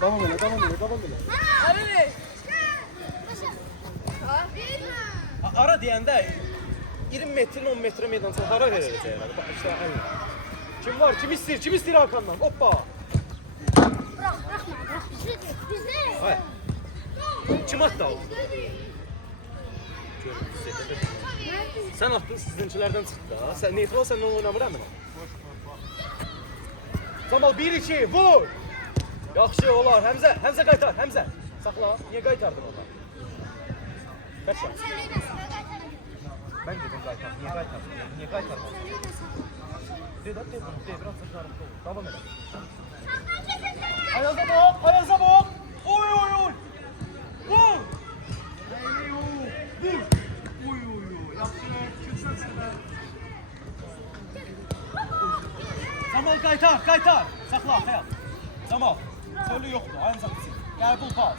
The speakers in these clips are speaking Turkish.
Devam eyle. Hadi. Ara deyəndə 20 metrin 10 metre meydançada hara verəcək herhalde. Bak işte aynı. Kim var? Kim istəyir arkandan? Hoppa. Bırak. Bizde. Hayır. Kim attı o? Sen attın, sizinkilerden çıktı ha. Sen neytral senden oynamır hemen. Samal 1-2 vur. Yaxşı olar. Həmzə qaytar. Həmzə. Saxla. Niye qaytardın ona? Kaç ya? Ben dedim qaytar. Niye qaytardın? De biraz sıçarım. Tamam elə. Ayaza bak. Oy. Vur. Samal qaytar. Saxla, xəyal. Samal, söylü yoxdur, ayın zaxısı. Qəbul pas.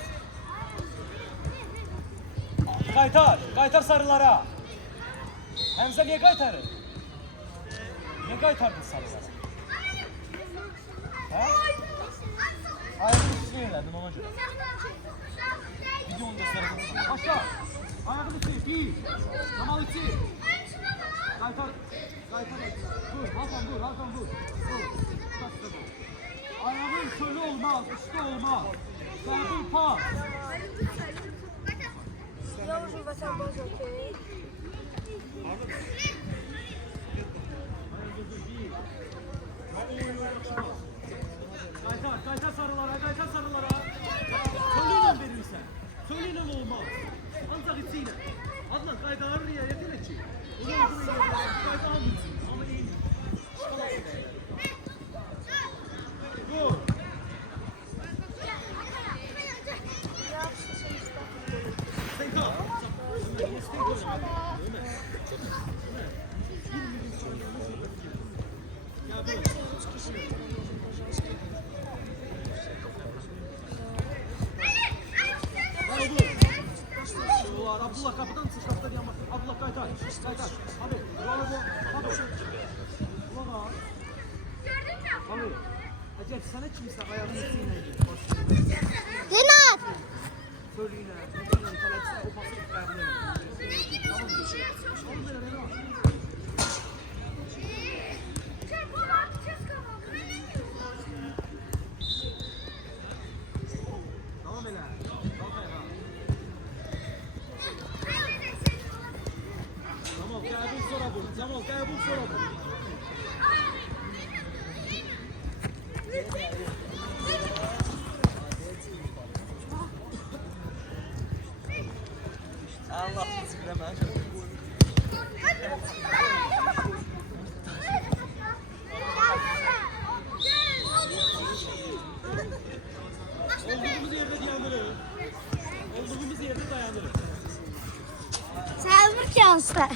Qaytar sarılara. Həmzə niyə qaytarır? Niyə qaytardın sarılara? Hə? Ayağını üstüne elədin ona görə. Videonu göstərəcəm. Başla. Ayağını içi, bir. Samal içi. Qaytar. Vur, Hakan vur. Ayağın şöyle olmaz, üstte olmaz. Qəbul pas. Я уже в этом базу, окей. Qaytar sarılara. Söyleyle verirsen. Söyleyle olmaz. Ancak içiyle. Adnan qaytarır riayet elə ki. Onu olduğunu qaytarır mısın? Ama iyi. Vur. Sen kal. Abdullah kapıdan çık, kapıdan yanmak. Abdullah kaytar. Abi, bravo bu. Abi. Ulan abi. Abi. Acaba sana kimse ayağını üstüne gidiyor. Renat. Söyleyine. Kalaksa o pası vermiyor. Tamam mı? Oğlum böyle ne var? Tamam hele. Tamam, qəbul sonra bu. Allah bismillah. Olduğumuz yerde dayanırız. Sayılmır ki ansa.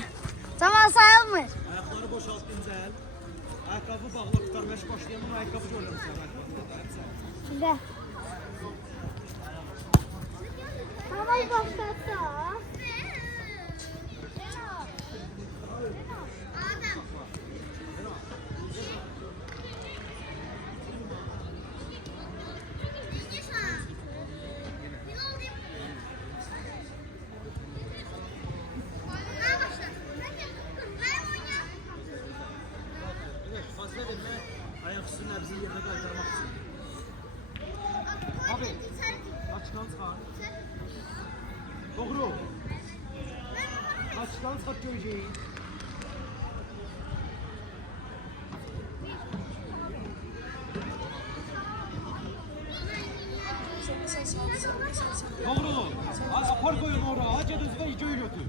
Zaman sayılmır. Ayakları boşalt incel. Ayakkabı bağla tutar. Beş başlayanın ayakkabı görürüm sen. Güzel. Havayı başlatsa. Ayak üstünün nabzini yerine kaytarmak için. Abi, açıktan çıkar. Doğru. Açıktan çıkar göreceğiz. Doğru. Apar koyun oraya. Hacı düzgün ikiyi götür.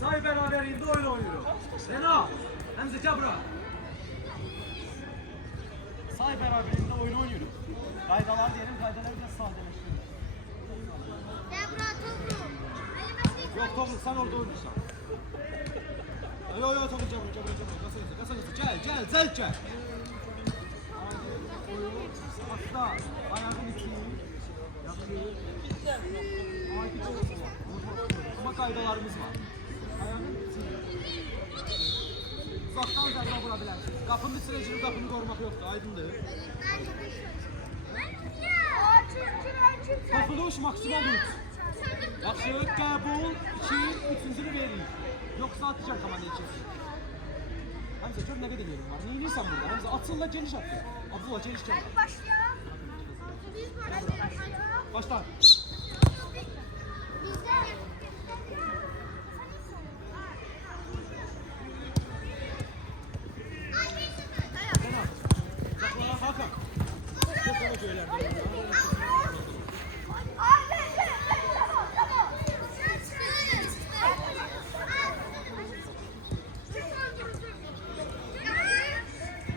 Say beraberinde oyun oynuyor. Sena, Hamza Cabra. Say beraberinde oyun oynuyoruz. Qaydalar diyelim, qaydaları biraz sadeleştirelim. Yok Toğrul, sen orada oynuyorsan. Yok Toğrul, Cabrı. Gel, zəlt gel. Atla, ayağın iki. Ama qaydalarımız var. Ayağın iki. Uzaqdan zərbə vura bilərsiniz. Qapının sürecini, qapını qorumaq yoxdur, aydındır. Toxuluş maksimal 3. Yaxşı, qəbul 2, üçüncünü veririk. Yoxsa atacaq komanda içərisin. Həmzə, gör nə qədər yerim var. Neyinirsən burada? Həmzə, atsınla geniş atdı. Abdullah, geniş gəl. Başla. Hakan. Çok ona söylerdim.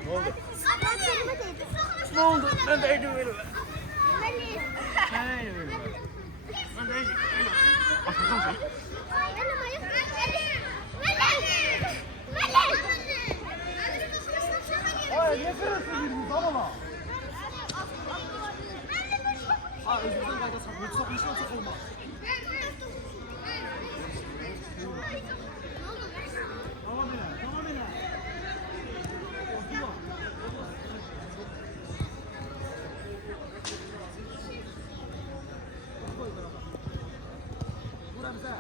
Ne oldu? Ne oldu? Ben de eğdim öyle. Ben de eğdim öyle. Ben de eğdim. Başladın sen. Hayır, niye kırılsın birbiriniz? Ama. Ha, özümüzden kayda saklı. Çok işler çok olmaz. Tamam hele, tamam hele. Buramıza.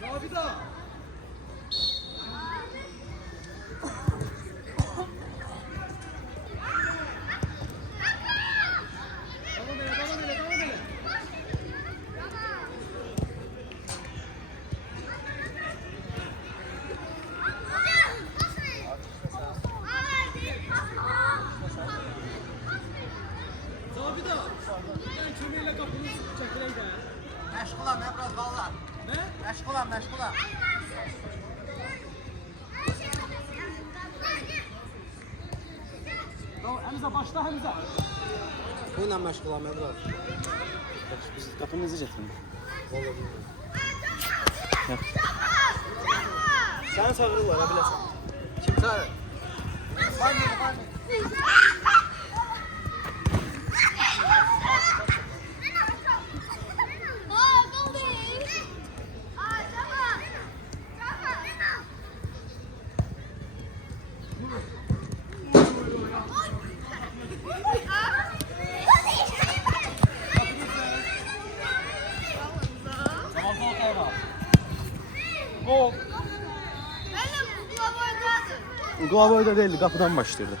Zabita. Tamam hele. Zabita. Ben kömeyle kapını çekileyim de. Məşğulam, mən biraz vallar. Ne? Məşğulam. Tamam, Həmzə başla Həmzə. Bununla məşğulam, mən biraz. Biz kapını necə gətirin? Səni çağırırlar, ha biləsən. Kim çağırır? Tamam, ayağa. Gol. Uygulama öyle değildi, kapıdan başlıyordu.